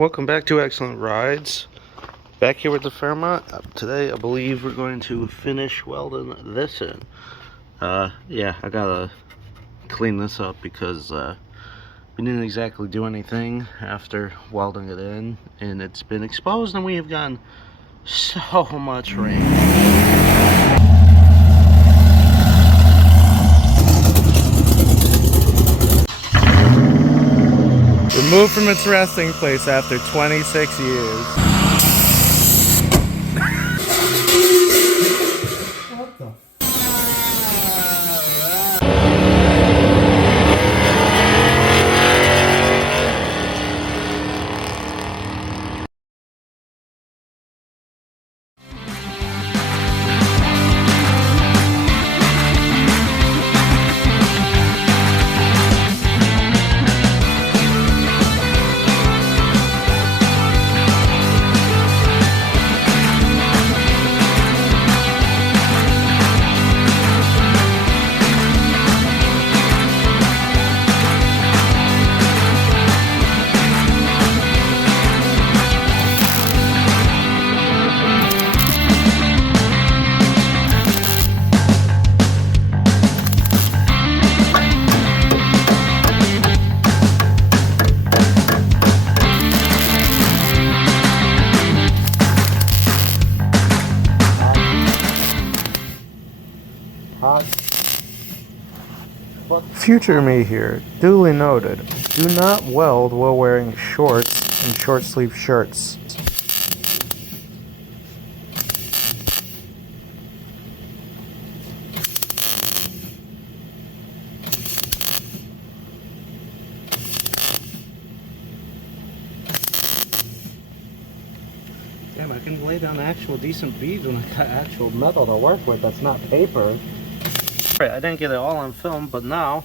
Welcome back to Excellent Rides. Back here with the Fairmont. Today I believe we're going to finish welding this in. Yeah, I gotta clean this up because we didn't exactly do anything after welding it in, and it's been exposed and we have gotten so much rain. Removed from its resting place after 26 years. What the? Future me here, duly noted. Do not weld while wearing shorts and short sleeve shirts. Damn, I can lay down actual decent beads when I got actual metal to work with that's not paper. Right, I didn't get it all on film, but now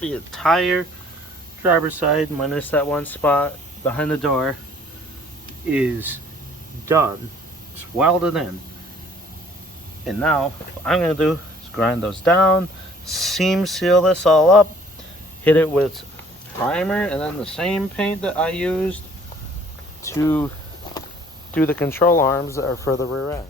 the entire driver's side, minus that one spot behind the door, is done. It's welded in. And now what I'm gonna do is grind those down, seam seal this all up, hit it with primer, and then the same paint that I used to do the control arms that are for the rear end.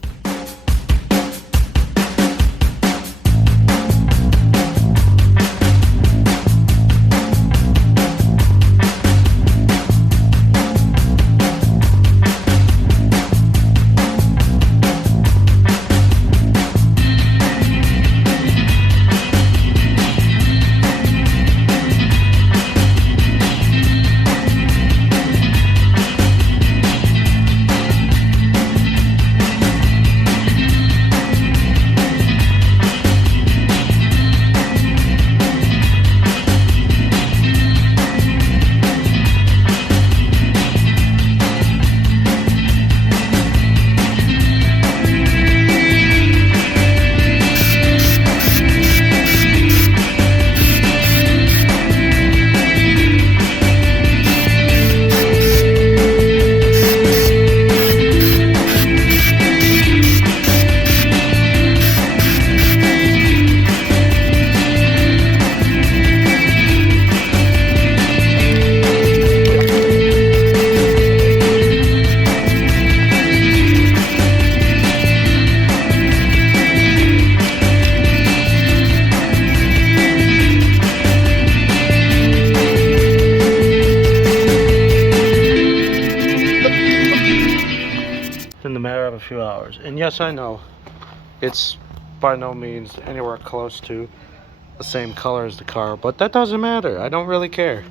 In the matter of a few hours. And yes, I know it's by no means anywhere close to the same color as the car, but that doesn't matter. I don't really care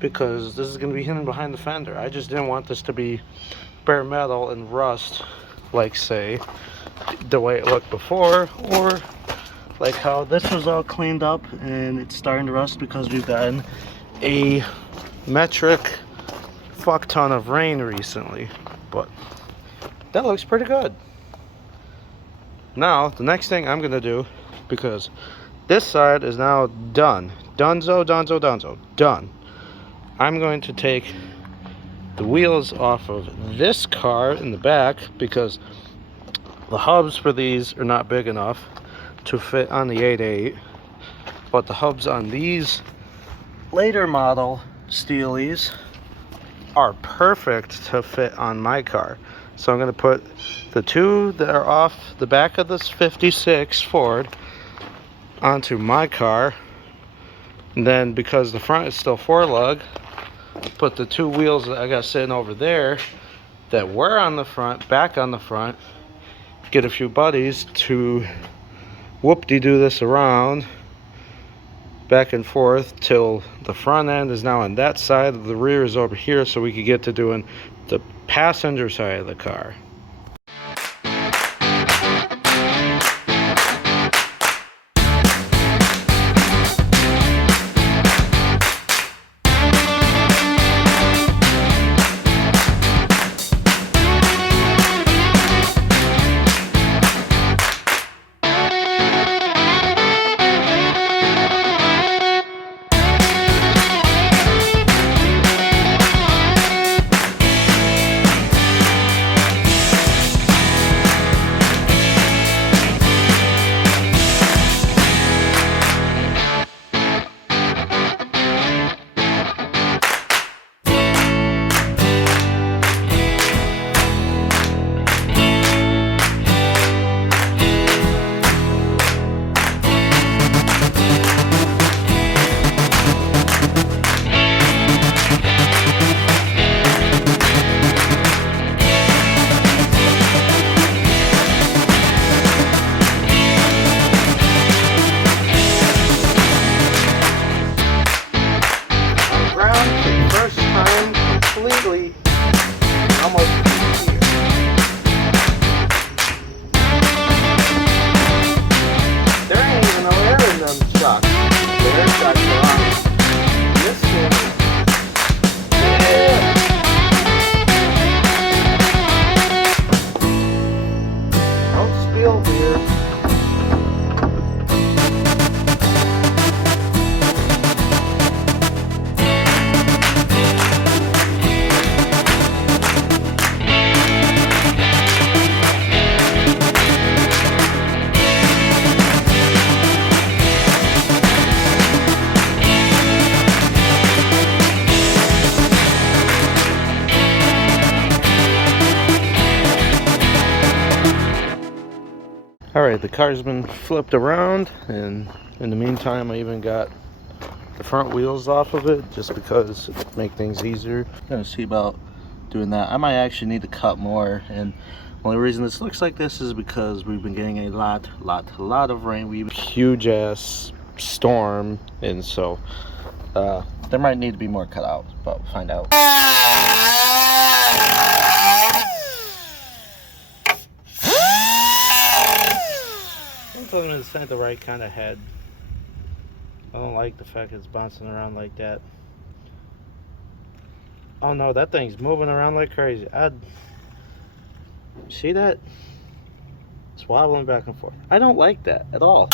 because this is going to be hidden behind the fender. I just didn't want this to be bare metal and rust, like say the way it looked before, or like how this was all cleaned up and it's starting to rust because we've gotten a metric fuck ton of rain recently. But that looks pretty good. Now, the next thing I'm going to do, because this side is now done. Dunzo, dunzo, dunzo. Done. I'm going to take the wheels off of this car in the back because the hubs for these are not big enough to fit on the 8.8. But the hubs on these later model Steelies are perfect to fit on my car. So I'm going to put the two that are off the back of this 56 Ford onto my car. And then because the front is still 4-lug, put the two wheels that I got sitting over there that were on the front back on the front. Get a few buddies to whoop-de-doo this around back and forth till the front end is now on that side, the rear is over here, so we could get to doing the passenger side of the car. Completely almost here. There ain't even no air in them shocks. The air shocks are on this thing. Yeah. Don't spill beer. Alright, the car's been flipped around, and in the meantime I even got the front wheels off of it just because it make things easier. I'm gonna see about doing that. I might actually need to cut more, and the only reason this looks like this is because we've been getting a lot of rain. We have a huge ass storm, and so there might need to be more cut out, but we'll find out. This ain't the right kind of head. I don't like the fact it's bouncing around like that. Oh no, that thing's moving around like crazy. See that? It's wobbling back and forth. I don't like that at all.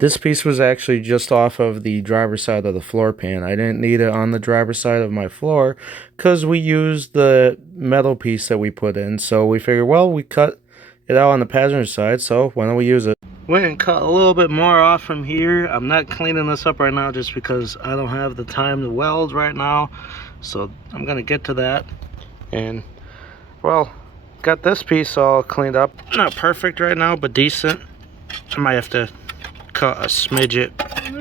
This piece was actually just off of the driver's side of the floor pan. I didn't need it on the driver's side of my floor because we used the metal piece that we put in. So we figured, well, we cut it out on the passenger side, so why don't we use it? Went and cut a little bit more off from here. I'm not cleaning this up right now just because I don't have the time to weld right now. So I'm going to get to that. And, well, got this piece all cleaned up. Not perfect right now, but decent. I might have to cut a smidget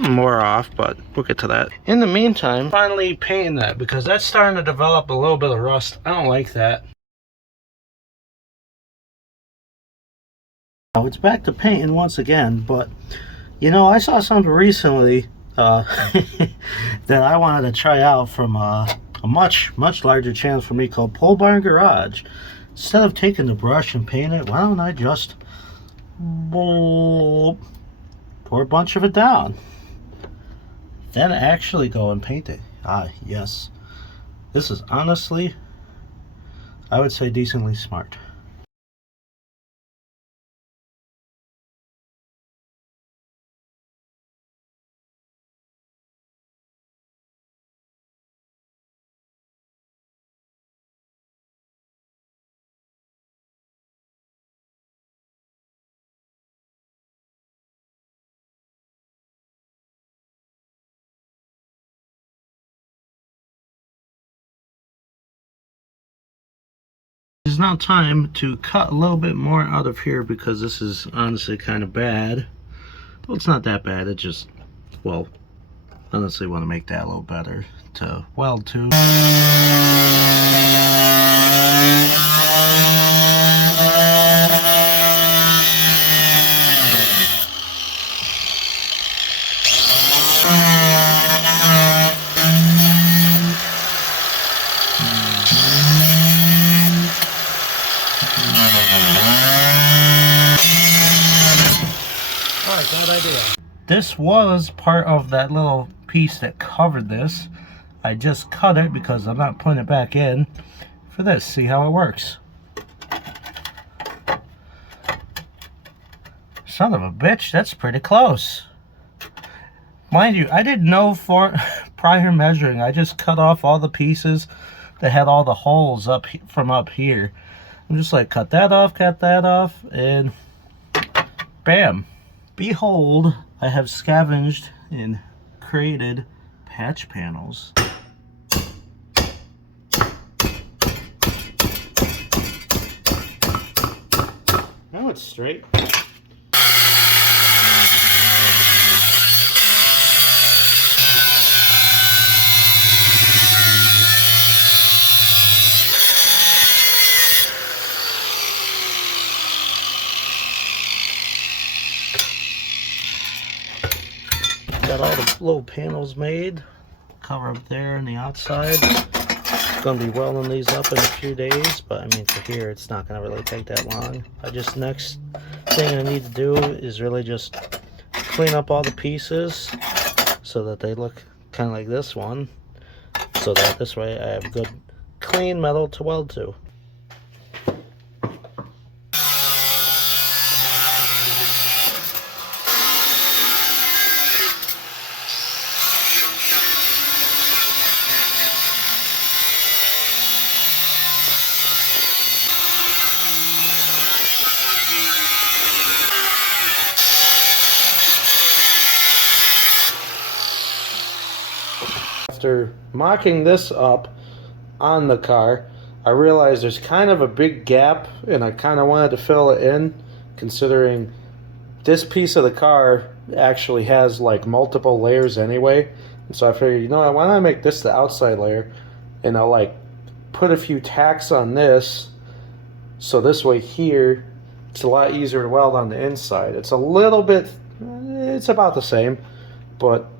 more off, but we'll get to that. In the meantime, finally painting that because that's starting to develop a little bit of rust. I don't like that. Now it's back to painting once again, but you know, I saw something recently that I wanted to try out from a much larger channel for me called Pole Barn Garage. Instead of taking the brush and paint it, why don't I just pour a bunch of it down, then actually go and paint it. Ah, yes. This is honestly I would say decently smart. It's now time to cut a little bit more out of here because this is honestly kind of bad. Well, it's not that bad, it just, well, honestly want to make that a little better to weld to. Alright, bad idea. This was part of that little piece that covered this. I just cut it because I'm not putting it back in for this. See how it works. Son of a bitch, that's pretty close. Mind you, I did no prior measuring. I just cut off all the pieces that had all the holes from up here. I'm just like, cut that off, and bam. Behold, I have scavenged and created patch panels. Now it's straight. Got all the little panels made. Cover up there on the outside. Gonna be welding these up in a few days, but I mean for here it's not gonna really take that long. Next thing I need to do is really just clean up all the pieces so that they look kind of like this one, so that this way I have good clean metal to weld to. After mocking this up on the car, I realized there's kind of a big gap and I kind of wanted to fill it in, considering this piece of the car actually has like multiple layers anyway. And so I figured, you know what, why don't I make this the outside layer, and I'll like put a few tacks on this, so this way here it's a lot easier to weld on the inside. It's a little bit, it's about the same, but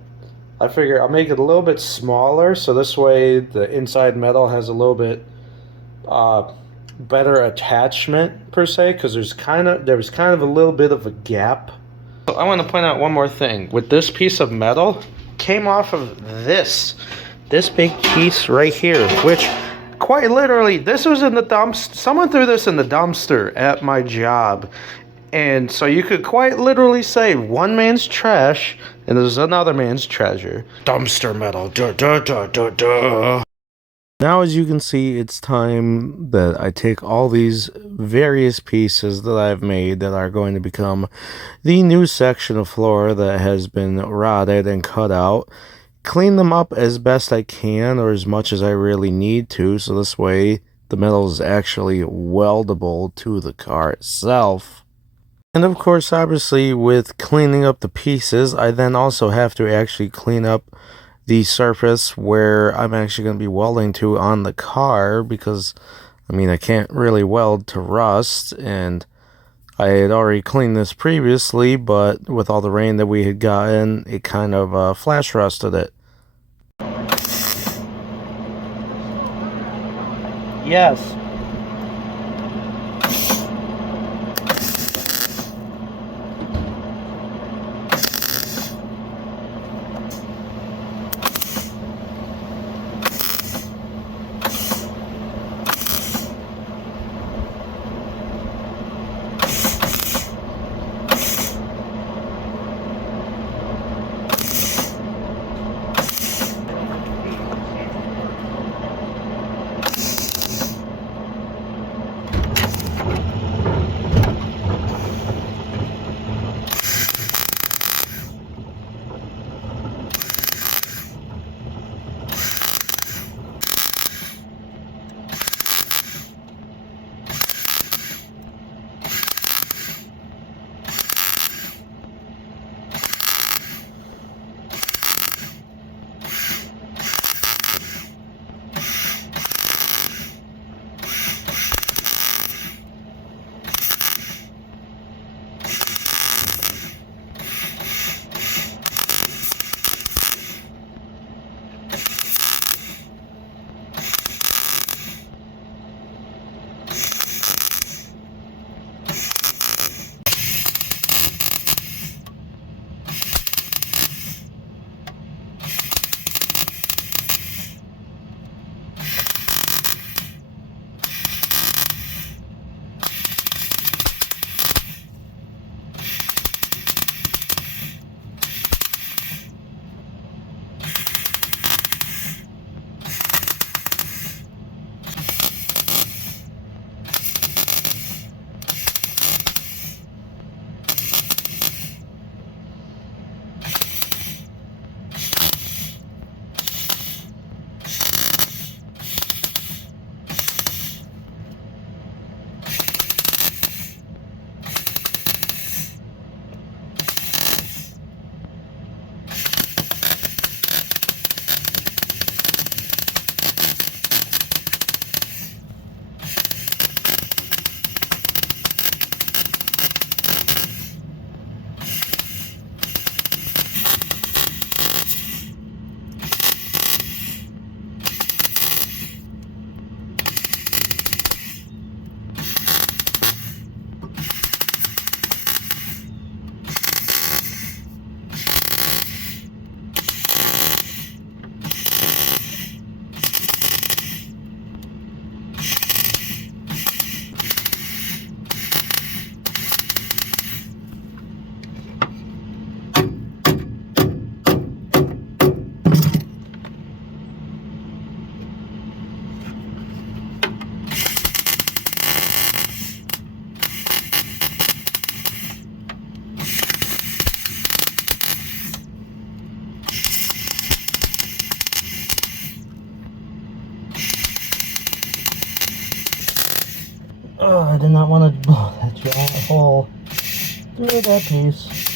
I figure I'll make it a little bit smaller, so this way the inside metal has a little bit better attachment per se, because there was kind of a little bit of a gap. So I want to point out one more thing. With this piece of metal, came off of this big piece right here, which quite literally, this was in the dumpster. Someone threw this in the dumpster at my job. And so you could quite literally say one man's trash and there's another man's treasure. Dumpster metal. Duh, duh, duh, duh, duh. Now, as you can see, it's time that I take all these various pieces that I've made that are going to become the new section of floor that has been rotted and cut out, clean them up as best I can, or as much as I really need to, so this way the metal is actually weldable to the car itself. And of course, obviously, with cleaning up the pieces, I then also have to actually clean up the surface where I'm actually going to be welding to on the car, because, I mean, I can't really weld to rust, and I had already cleaned this previously, but with all the rain that we had gotten, it kind of flash rusted it. Yes. Oh, I did not want to blow that giant hole through that piece.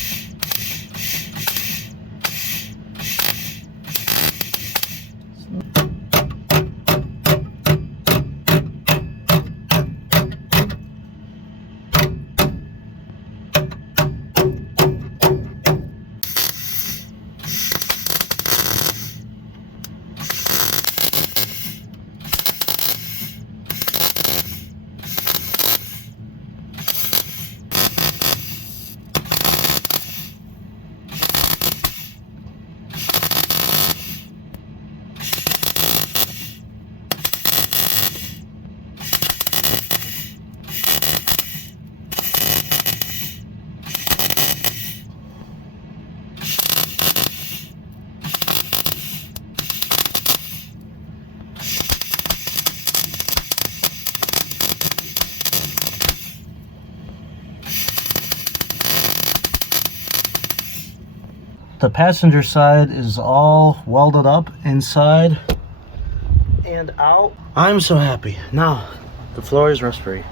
The passenger side is all welded up inside and out. I'm so happy. Now, the floor is rust-free.